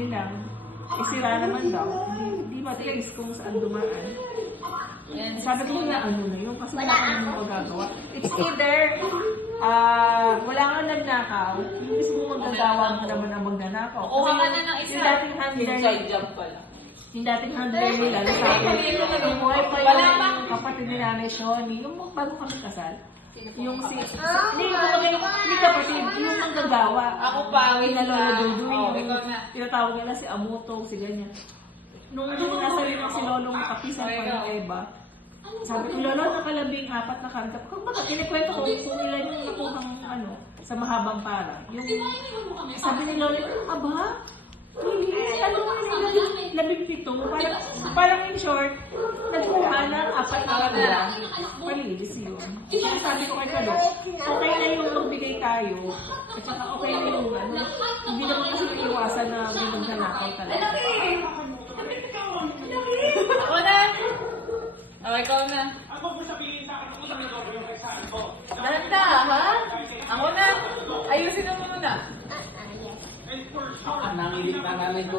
Bili lang. Eh, sira naman daw. Hindi matiis kung saan dumaan. Sabi ko na ano na yun kasi wala kang magagawa. It's either wala kang nagnakaw, yung mismo magagawa mo naman ang magnanakaw. Kuha ka na ng isa. Yung dating handler, Inside job pala. yung dating handler nila, sabi, yung buhay pa yung kapatid ni Nanay Shoni, yung bago kami kasal. Yung si, hindi kapatid, yung manggagawa. Ako pa, Yung nalolo Duduy, Oh, yung ikaw na. tinatawag nila si Amuto, si ganyan. Nung nasa rin si Lolong makapisan pa ng Eva, sabi ko, Lolo, nakalabing 4 na karga. Kung baga, kinikwento ko kung ilan yung nakuhang sa mahabang para. Yung, sabi ni Lolo, aba, labing 7. Parang in short, nagkuha ng 4 na karga. Palilis yun. Kaya sabi ko kay Kalo, okay na yung magbigay tayo. At saka okay na yung hindi naman kasi iiwasan na may magnanakaw talaga. Ako na! Oh, ikaw na. Nanda, ha? Ako na. Ayusin mo muna. Nangilit na nanay ko.